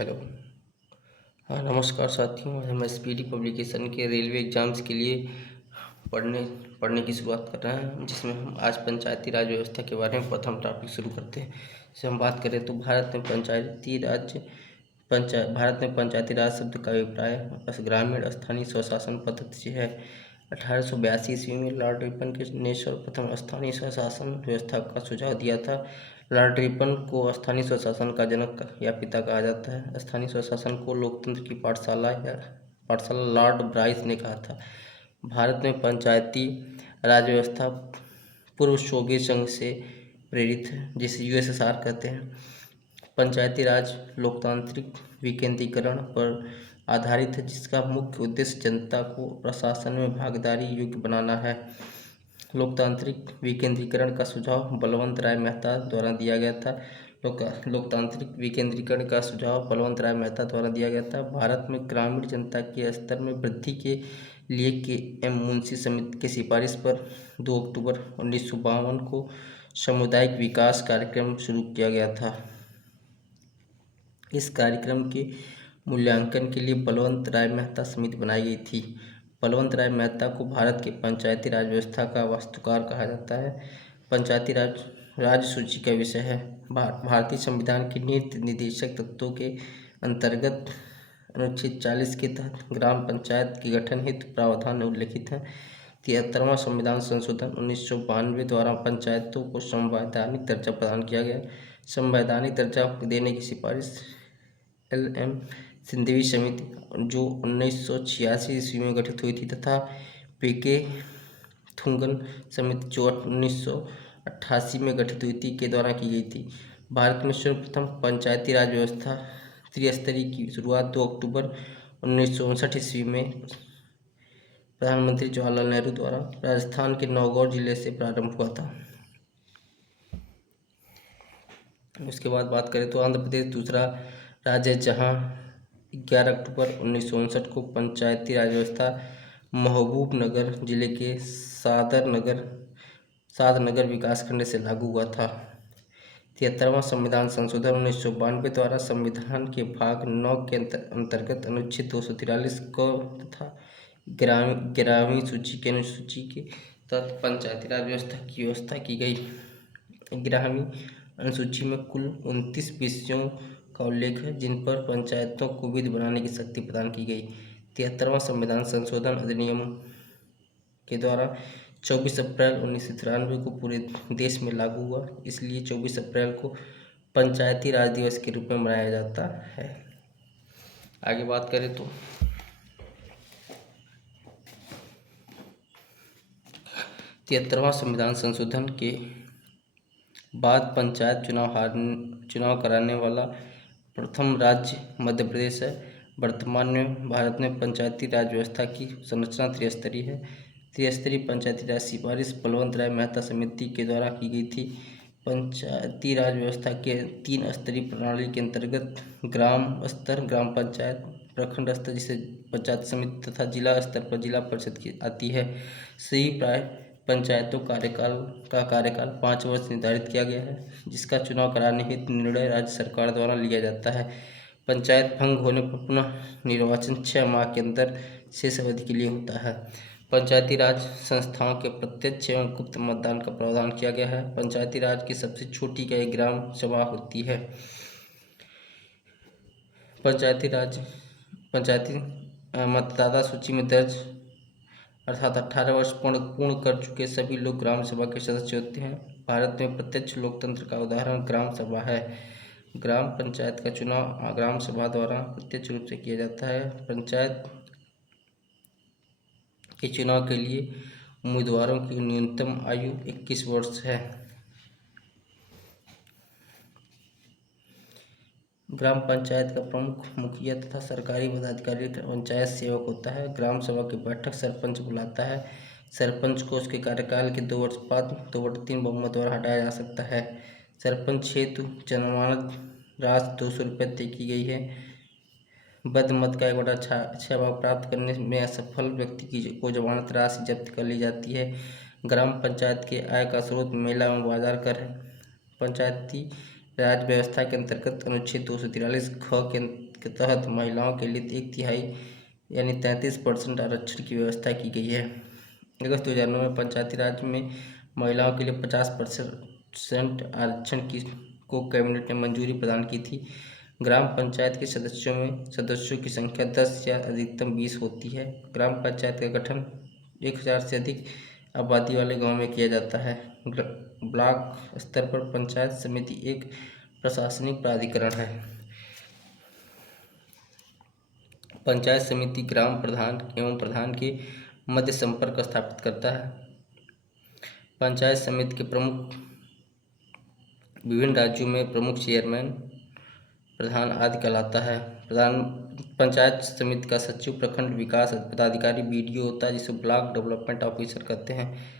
Hello. हाँ, नमस्कार साथियों। हम एसपीडी पब्लिकेशन के रेलवे एग्ज़ाम्स के लिए पढ़ने पढ़ने की शुरुआत कर रहे हैं, जिसमें हम आज पंचायती राज व्यवस्था के बारे में प्रथम टॉपिक शुरू करते हैं। जैसे हम बात करें तो भारत में पंचायती राज शब्द का अभिप्राय ग्रामीण स्थानीय स्वशासन पद्धति से है। 1882 ईस्वी में लॉर्ड रिपन ने सर्वप्रथम स्थानीय स्वशासन व्यवस्था का सुझाव दिया था। लॉर्ड रिपन को स्थानीय स्वशासन का जनक या पिता कहा जाता है। स्थानीय स्वशासन को लोकतंत्र की पाठशाला लॉर्ड ब्राइस ने कहा था। भारत में पंचायती राज व्यवस्था पूर्व सोवियत संघ से प्रेरित है, जिसे यूएसएसआर कहते हैं। पंचायती राज लोकतांत्रिक विकेंद्रीकरण पर आधारित है, जिसका मुख्य उद्देश्य जनता को प्रशासन में भागीदारी योग्य बनाना है। लोकतांत्रिक विकेंद्रीकरण का सुझाव बलवंत राय मेहता द्वारा दिया गया था। लोकतांत्रिक विकेंद्रीकरण का सुझाव बलवंत राय मेहता द्वारा दिया गया था। भारत में ग्रामीण जनता के स्तर में वृद्धि के लिए के एम मुंशी समिति की सिफारिश पर 2 अक्टूबर 1952 को सामुदायिक विकास कार्यक्रम शुरू किया गया था। इस कार्यक्रम के मूल्यांकन के लिए बलवंत राय मेहता समिति बनाई गई थी। बलवंत राय मेहता को भारत के पंचायती राज व्यवस्था का वास्तुकार कहा जाता है। पंचायती राज राज्य सूची का विषय है। भारतीय संविधान के नीति निर्देशक तत्वों के अंतर्गत अनुच्छेद 40 के तहत ग्राम पंचायत के गठन हेतु प्रावधान उल्लिखित है। 73वां संविधान संशोधन 1992 द्वारा पंचायतों को संवैधानिक दर्जा प्रदान किया गया। संवैधानिक दर्जा देने की सिफारिश LM सिंधवी समिति, जो 1986 ईस्वी में गठित हुई थी, तथा PK थुंगन समिति, जो 1988 में गठित हुई थी, के द्वारा की गई थी। भारत में सर्वप्रथम पंचायती राज व्यवस्था त्रिस्तरीय की शुरुआत 2 अक्टूबर 1959 ईस्वी में प्रधानमंत्री जवाहरलाल नेहरू द्वारा राजस्थान के नौगढ़ जिले से प्रारंभ हुआ था। उसके बाद बात करें तो आंध्र प्रदेश दूसरा राज्य है, जहां 11 अक्टूबर 1959 को पंचायती राज व्यवस्था महबूबनगर जिले के सादनगर विकासखंड से लागू हुआ था। 73वां संविधान संशोधन 1992 द्वारा संविधान के भाग 9 के अंतर्गत अनुच्छेद 243 क तथा 11वीं सूची के अनुसूची के तहत पंचायती राज व्यवस्था की गई। 11वीं अनुसूची में कुल 29 विषयों का उल्लेख है, जिन पर पंचायतों को विधि बनाने की शक्ति प्रदान की गई। 73वां संविधान संशोधन अधिनियम के द्वारा 24 अप्रैल 1993 को पूरे देश में लागू हुआ, इसलिए 24 अप्रैल को पंचायती राज दिवस के रूप में मनाया जाता है। आगे बात करें तो 73वां संविधान संशोधन के बाद पंचायत चुनाव कराने वाला प्रथम राज्य मध्य प्रदेश है। वर्तमान में भारत में पंचायती राज व्यवस्था की संरचना त्रिस्तरीय है। त्रिस्तरीय पंचायती राज सिफारिश बलवंत राय मेहता समिति के द्वारा की गई थी। पंचायती राज व्यवस्था के 3 स्तरीय प्रणाली के अंतर्गत ग्राम स्तर ग्राम पंचायत, प्रखंड स्तर जिसे पंचायत समिति तथा जिला स्तर पर जिला परिषद की आती है। सही प्राय पंचायतों का कार्यकाल 5 वर्ष निर्धारित किया गया है, जिसका चुनाव कराने हेतु निर्णय राज्य सरकार द्वारा लिया जाता है। पंचायत भंग होने पर पुनः निर्वाचन 6 माह के अंदर शेष अवधि के लिए होता है। पंचायती राज संस्थाओं के प्रत्यक्ष एवं गुप्त मतदान का प्रावधान किया गया है। पंचायती राज की सबसे छोटी इकाई ग्राम सभा होती है। पंचायती मतदाता सूची में दर्ज अर्थात 18 वर्ष पूर्ण कर चुके सभी लोग ग्राम सभा के सदस्य होते हैं। भारत में प्रत्यक्ष लोकतंत्र का उदाहरण ग्राम सभा है। ग्राम पंचायत का चुनाव ग्राम सभा द्वारा प्रत्यक्ष रूप से किया जाता है। पंचायत के चुनाव के लिए उम्मीदवारों की न्यूनतम आयु 21 वर्ष है। ग्राम पंचायत का प्रमुख मुखिया तथा सरकारी पदाधिकारी पंचायत सेवक होता है। ग्राम सभा की बैठक सरपंच बुलाता है। सरपंच को उसके कार्यकाल के 2 वर्ष बाद 2/3 बहुमत द्वारा हटाया जा सकता है। सरपंच हेतु जमानत राशि 200 रुपये तय की गई है। बद मत का 1/6 भाग प्राप्त करने में असफल व्यक्ति को जमानत राशि जब्त कर ली जाती है। ग्राम पंचायत के आय का स्रोत मेला एवं बाजार कर है। पंचायती राज व्यवस्था के अंतर्गत अनुच्छेद 243 ख के तहत महिलाओं के लिए 1/3 यानी 33% आरक्षण की व्यवस्था की गई है। अगस्त 2009 में पंचायती राज में महिलाओं के लिए 50% आरक्षण को कैबिनेट ने मंजूरी प्रदान की थी। ग्राम पंचायत के सदस्यों की संख्या 10 या अधिकतम 20 होती है। ग्राम पंचायत का गठन 1000 से अधिक आबादी वाले गांव में किया जाता है। ब्लॉक स्तर पर पंचायत समिति एक प्रशासनिक प्राधिकरण है। पंचायत समिति ग्राम प्रधान एवं प्रधान के मध्य संपर्क स्थापित करता है। पंचायत समिति के प्रमुख विभिन्न राज्यों में प्रमुख चेयरमैन, प्रधान आदि कहलाता है। पंचायत समिति का सचिव प्रखंड विकास पदाधिकारी BDO होता है, जिसे ब्लॉक डेवलपमेंट ऑफिसर कहते हैं।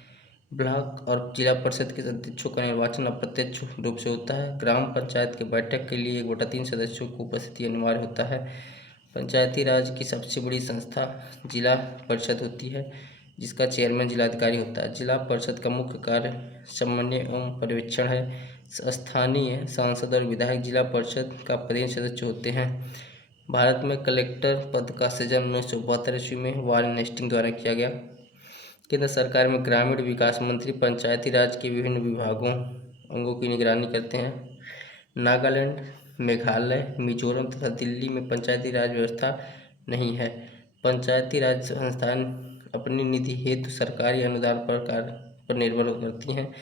ब्लॉक और जिला परिषद के अध्यक्षों का निर्वाचन अप्रत्यक्ष रूप से होता है। ग्राम पंचायत के बैठक के लिए 1/3 सदस्यों को उपस्थिति अनिवार्य होता है। पंचायती राज की सबसे बड़ी संस्था जिला परिषद होती है, जिसका चेयरमैन जिलाधिकारी होता है। जिला परिषद का मुख्य कार्य समन्वय एवं पर्यवेक्षण है। स्थानीय सांसद और विधायक जिला परिषद का पदेन सदस्य होते हैं। भारत में कलेक्टर पद का सृजन 1972 ईस्वी में वारेन हेस्टिंग्स द्वारा किया गया। केंद्र सरकार में ग्रामीण विकास मंत्री पंचायती राज के विभिन्न अंगों की निगरानी करते हैं। नागालैंड, मेघालय, मिजोरम तथा दिल्ली में पंचायती राज व्यवस्था नहीं है। पंचायती राज संस्थान अपनी निधि हेतु सरकारी अनुदान पर निर्भर करती हैं।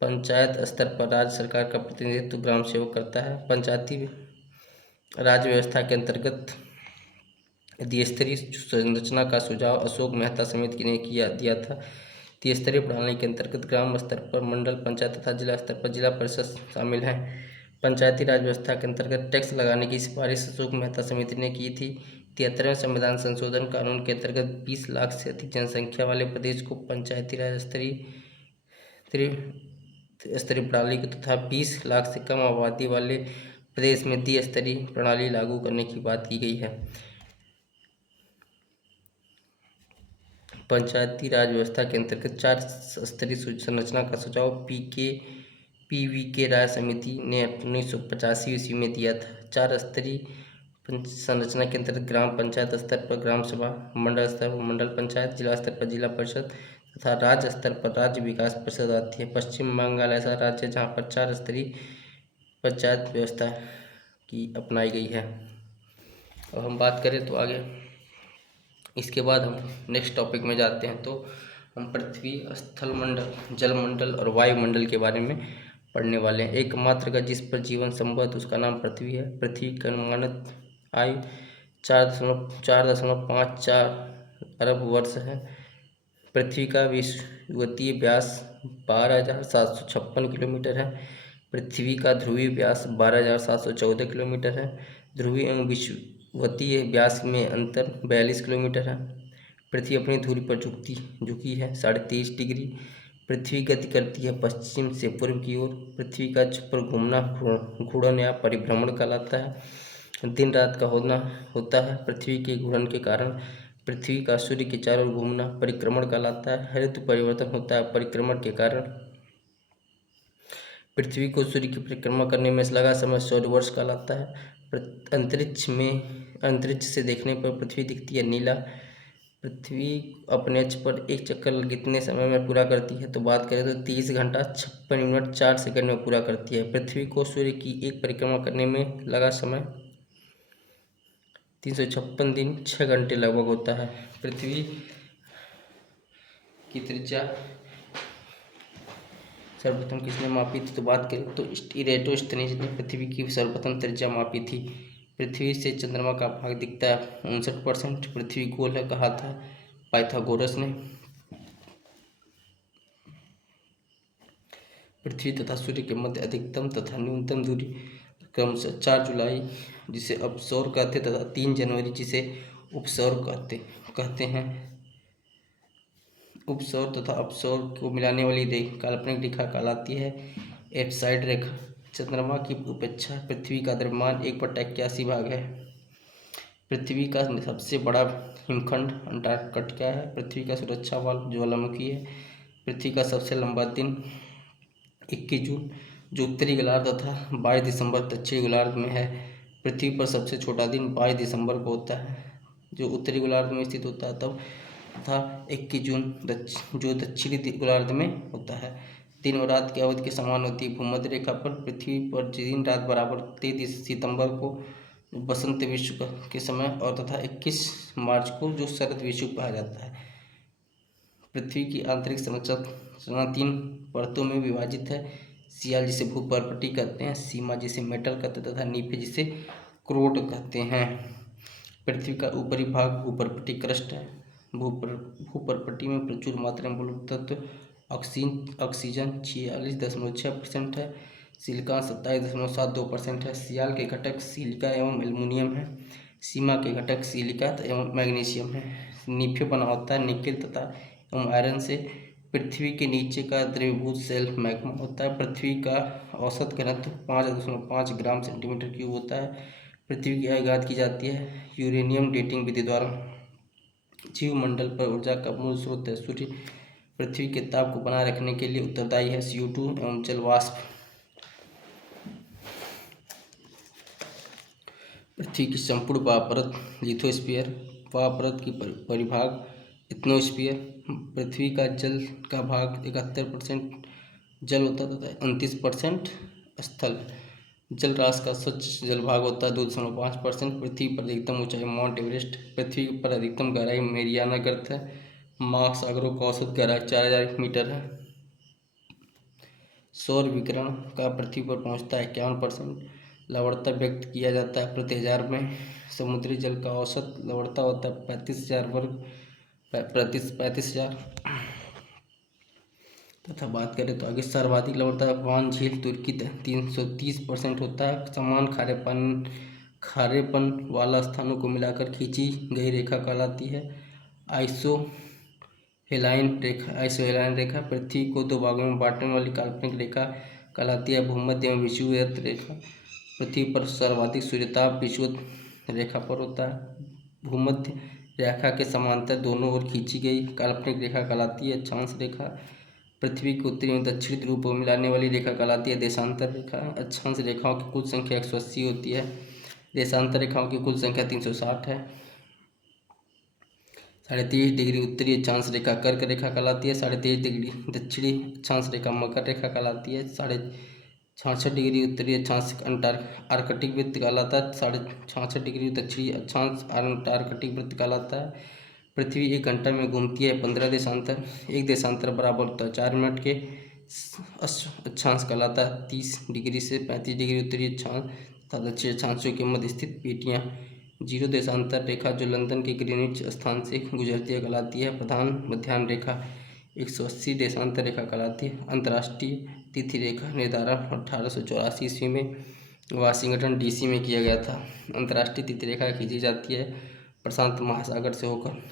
पंचायत स्तर पर राज्य सरकार का प्रतिनिधित्व ग्राम सेवक करता है। पंचायती राज व्यवस्था के अंतर्गत द्विस्तरीय संरचना का सुझाव अशोक मेहता समिति ने दिया था। त्रिस्तरीय प्रणाली के अंतर्गत ग्राम स्तर पर मंडल पंचायत तथा जिला स्तर पर जिला परिषद शामिल हैं। पंचायती राज व्यवस्था के अंतर्गत टैक्स लगाने की सिफारिश अशोक मेहता समिति ने की थी। 73वें संविधान संशोधन कानून के अंतर्गत 20 लाख से अधिक जनसंख्या वाले प्रदेश को पंचायती राज स्तरीय प्रणाली तथा 20 लाख से कम आबादी वाले प्रदेश में द्विस्तरीय प्रणाली लागू करने की बात की गई है। पंचायती राज व्यवस्था के अंतर्गत 4 स्तरीय संरचना का सुझाव PVK राय समिति ने 1985 ईस्वी में दिया था। 4 स्तरीय संरचना के अंतर्गत ग्राम पंचायत स्तर पर ग्राम सभा, मंडल स्तर पर मंडल पंचायत, जिला स्तर पर जिला परिषद तथा राज्य स्तर पर राज्य विकास परिषद आती है। पश्चिम बंगाल ऐसा राज्य है जहाँ पर 4 स्तरीय पंचायत व्यवस्था की अपनाई गई है। अब हम बात करें तो आगे इसके बाद हम नेक्स्ट टॉपिक में जाते हैं, तो हम पृथ्वी, स्थल मंडल, जल मंडल और वायुमंडल के बारे में पढ़ने वाले हैं। एकमात्र ग्रह जिस पर जीवन संभव है उसका नाम पृथ्वी है। पृथ्वी की अनुमानित आयु 4.54 अरब वर्ष है। पृथ्वी का विषुवतीय व्यास 12,756 किलोमीटर है। पृथ्वी का ध्रुवीय व्यास 12,714 किलोमीटर है। ध्रुवीय एवं विषुवतीय व्यास में अंतर 42 किलोमीटर है। पृथ्वी अपनी धुरी पर झुकी है 23.5 डिग्री। पृथ्वी गति करती है पश्चिम से पूर्व की ओर। पृथ्वी का चक्कर घूमना घूर्णन या परिभ्रमण कहलाता है। दिन रात का होता है। पृथ्वी के घूर्णन के कारण पृथ्वी का सूर्य के चारों ओर घूमना परिक्रमण कहलाता है। ऋतु परिवर्तन होता है परिक्रमण के कारण। पृथ्वी को सूर्य की परिक्रमा करने में लगा समय सौर वर्ष कहलाता है। अंतरिक्ष से देखने पर पृथ्वी दिखती है नीला। पृथ्वी अपने अक्ष पर एक चक्कर कितने समय में पूरा करती है, तो बात करें तो 30 घंटा 56 मिनट 4 सेकंड में पूरा करती है। पृथ्वी को सूर्य की एक परिक्रमा करने में लगा समय 356 दिन 6 घंटे लगभग होता है। पृथ्वी की त्रिज्या सर्वप्रथम किसने मापी थी, तो बात करें तो इरेटोस्थनीज ने पृथ्वी की सर्वप्रथम त्रिज्या मापी थी। पृथ्वी से चंद्रमा का भाग दिखता है 59%। पृथ्वी गोल है कहा था पाइथागोरस ने। पृथ्वी तथा सूर्य के मध्य अधिकतम तथा न्यूनतम दूरी क्रमशः 4 जुलाई जिसे अपसौर कहते तथा 3 जनवरी जिसे उपसौर कहते हैं। उपसौर तथा अपसौर को मिलाने वाली काल्पनिक रेखा कहलाती है एप्साइड रेखा। चंद्रमा की अपेक्षा पृथ्वी का द्रव्यमान 1/81 भाग है। पृथ्वी का सबसे बड़ा हिमखंड अंटार्कटिका है। पृथ्वी का सुरक्षा वाल्व ज्वालामुखी है। पृथ्वी का सबसे लंबा दिन 21 जून जो उत्तरी गोलार्ध तथा 22 दिसंबर दक्षिणी गोलार्ध में है। पृथ्वी पर सबसे छोटा दिन 22 दिसंबर को होता है जो उत्तरी गोलार्ध में स्थित होता है, तब तथा 21 जून जो दक्षिणी गोलार्ध में होता है। दिन और रात की अवधि के समान होती है। भूमध्य रेखा पर पृथ्वी पर दिन रात बराबर 23 सितंबर को बसंत विषुव के समय और तथा 21 मार्च को जो शरद विषुव कहा जाता है। पृथ्वी की आंतरिक संरचना 3 परतों में विभाजित है। सियाल जिसे भूपर्पटी कहते हैं, सीमा जिसे मेटल कहते हैं तथा नीपे जिसे क्रोट कहते हैं। पृथ्वी का ऊपरी भाग भूपर्पटी क्रस्ट है। भूपर्पटी में प्रचुर मात्रा में मूलभूत तत्व ऑक्सीजन 46.6% है। सिलिकॉन 27.72% है। सियाल के घटक सिलिका एवं एल्युमिनियम है। सीमा के घटक सिलिका एवं मैग्नीशियम है। नीफे बना होता है निकेल तथा एवं आयरन से। पृथ्वी के नीचे का द्रवीभूत शेल्फ मैग्मा होता है। पृथ्वी का औसत घनत्व 5.5 ग्राम सेंटीमीटर क्यूब होता है। पृथ्वी की आयात की जाती है यूरेनियम डेटिंग विधि द्वारा। जीवमंडल पर ऊर्जा का मूल स्रोत है सूर्य। पृथ्वी के ताप को बनाए रखने के लिए उत्तरदायी है CO2 एवं जल वाष्प। पृथ्वी की संपूर्ण वायु लिथोस्फीयर, वायु की परिभाग इथनोस्फीयर। पृथ्वी का जल का भाग 71% जल होता है तथा 29% स्थल। जल राशि का स्वच्छ जल भाग होता है 2.5%। पृथ्वी पर अधिकतम ऊंचाई माउंट एवरेस्ट। पृथ्वी पर अधिकतम गहराई मेरियाना गर्त है। महासागरों का औसत गहराई 4000 मीटर है। सौर विकिरण का पृथ्वी पर पहुंचता है 51%। लवणता व्यक्त किया जाता है प्रति हजार में। समुद्री जल का औसत लवणता होता है 35,000 तथा बात करें तो आगे सर्वाधिक लवणता वान झील तुर्की 330% होता है। समान खारेपन वाला स्थानों को मिलाकर खींची गई रेखा कहलाती है आइसोहेलाइन रेखा। पृथ्वी को 2 भागों में बांटने वाली काल्पनिक रेखा कहलाती है भूमध्य एवं विषुवत रेखा। पृथ्वी पर सर्वाधिक सूर्यताप विषुवत रेखा पर होता है। भूमध्य रेखा के समांतर दोनों ओर खींची गई काल्पनिक रेखा कहलाती है अक्षांश रेखा। पृथ्वी के उत्तरी एवं दक्षिणी ध्रुव को मिलाने वाली रेखा कहलाती है देशांतर रेखा। अक्षांश रेखाओं की कुल संख्या 180 होती है। देशांतर रेखाओं की कुल संख्या 360 है। 23.5 डिग्री उत्तरी अक्षांश रेखा कर्क रेखा कहलाती है। 23.5 डिग्री दक्षिणी अक्षांश रेखा मकर रेखा कहलाती है। 66 डिग्री उत्तरी अक्षांश आर्कटिक वृत्त कहलाता है। 66 डिग्री दक्षिणी अक्षांश अंटार्कटिक वृत्त कहलाता है। पृथ्वी 1 घंटा में घूमती है 15 देशांतर। एक देशांतर बराबर होता है 4 मिनट के। अक्षांश कहलाता है 30 डिग्री से 35 डिग्री उत्तरी अक्षांश तथा दक्षिणी अक्षांशों के मध्य स्थित पेटियाँ। 0 देशांतर रेखा जो लंदन के ग्रीनिच स्थान से गुजरती है कहलाती है प्रधान मध्याह्न रेखा। 180 देशांतर रेखा कहलाती है। अंतर्राष्ट्रीय तिथि रेखा निर्धारण 1884 ईस्वी में वाशिंगटन DC में किया गया था। अंतर्राष्ट्रीय तिथि रेखा खींची जाती है प्रशांत महासागर से होकर।